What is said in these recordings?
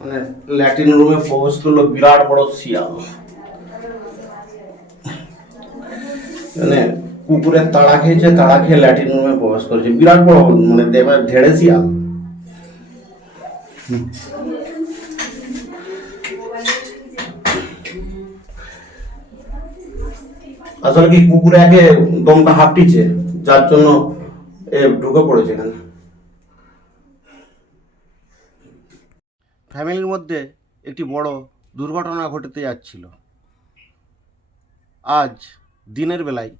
মানে ল্যাট্রিন রুমে প্রবেশ করল বিরাট বড় শিয়াল। মানে কুকুরের তাড়া খেয়েছে, তাড়া খেয়ে ল্যাট্রিন রুমে প্রবেশ করেছে। বিরাট বড় মানে ঢেড়ে শিয়াল। আসলে কি কুকুরে আগে দমটা হাঁপটিছে? যার জন্য ঢুকে পড়েছে এখানে। ফ্যামিলির মধ্যে একটি বড় দুর্ঘটনা ঘটতে যাচ্ছিল। আজ দিনের বেলায়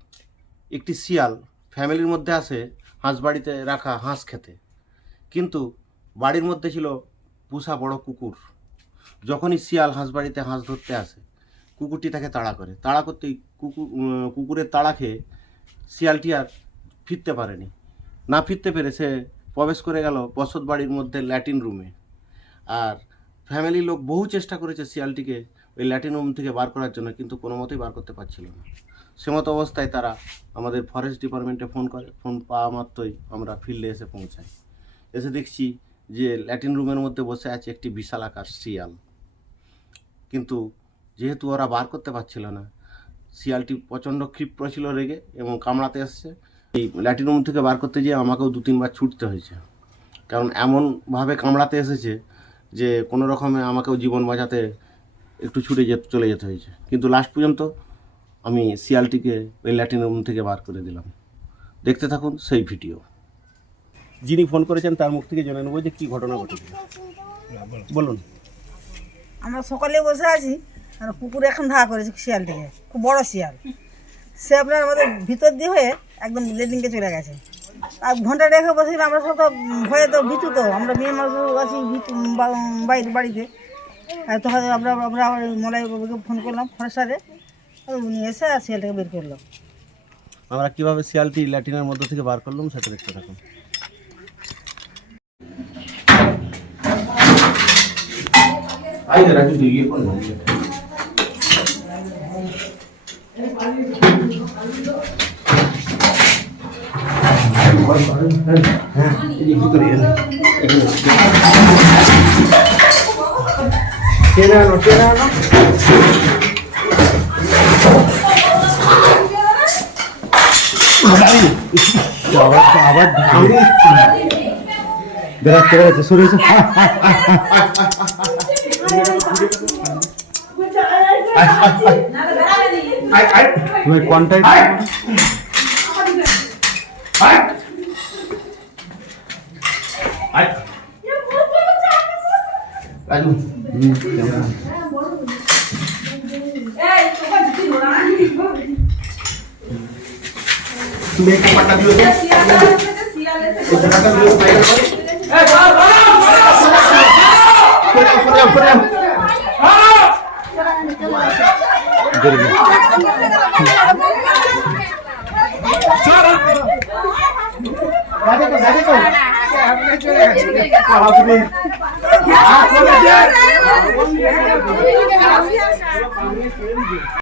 একটি শিয়াল ফ্যামিলির মধ্যে আসে হাঁস বাড়িতে রাখা হাঁস খেতে। কিন্তু বাড়ির মধ্যে ছিল পুষা বড় কুকুর। যখনই শিয়াল হাঁস বাড়িতে হাঁস ধরতে আসে, কুকুরটি তাকে তাড়া করে। তাড়া করতেই কুকুর কুকুরের তাড়া খেয়ে শিয়ালটি আর ফিরতে পারেনি। না ফিরতে পেরে সে প্রবেশ করে গেল বসত বাড়ির মধ্যে ল্যাটিন রুমে। আর ফ্যামিলির লোক বহু চেষ্টা করেছে শিয়ালটিকে ওই ল্যাটিন রুম থেকে বার করার জন্য, কিন্তু কোনো মতেই বার করতে পারছিল না। সেমতো অবস্থায় তারা আমাদের ফরেস্ট ডিপার্টমেন্টে ফোন করে ফোন পাওয়া মাত্রই আমরা ফিল্ডে এসে পৌঁছাই। এসে দেখছি যে ল্যাটিন রুমের মধ্যে বসে আছে একটি বিশাল আকার শিয়াল। কিন্তু যেহেতু ওরা বার করতে পারছিল না, শিয়ালটি প্রচণ্ড ক্ষিপ্র ছিল রেগে এবং কামড়াতে এসছে। এই ল্যাটিন রুম থেকে বার করতে গিয়ে আমাকেও দু তিনবার ছুটতে হয়েছে। কারণ এমনভাবে কামড়াতে এসেছে যে কোনো রকমে আমাকেও জীবন বাঁচাতে একটু ছুটে যেতে, চলে যেতে হয়েছে। কিন্তু লাস্ট পর্যন্ত আমি শিয়ালটিকে ওই ল্যাটিন রুম থেকে বার করে দিলাম। দেখতে থাকুন সেই ভিডিও যিনি ফোন করেছেন তার মুখ থেকে জেনে নেব যে কী ঘটনা ঘটেছে। বলুন। আমরা সকালে বসে আছি, আর কুকুর এখন ধা করেছে শিয়াল থেকে খুব বড় শিয়াল সে আপনার আমাদের ভিতর দিয়ে হয়ে একদম লেডিংকে চলে গেছে। আর ঘণ্টা রেখে বসেছিলাম আমরা সব তো ভয়ে তো ভীতু তো। আমরা মেয়ে মানুষ আছি ভীতু বাইরে বাড়িতে। তখন আমরা আমরা আবার মলাই বাবুকে ফোন করলাম ফরেস্টারে উনি এসে আর শিয়ালটাকে বের করল। আমরা কীভাবে শিয়ালটি ল্যাটিনের মধ্যে থেকে বার করলাম সেটা দেখতে থাকুন। তুই ইয়ে কর না টেনে আনো টেনে আনো আবার বেরাতে বেরাতে সরে এসে তুমি Aduh. Hmm, jangan. Eh, coba orang Eh, Yeah.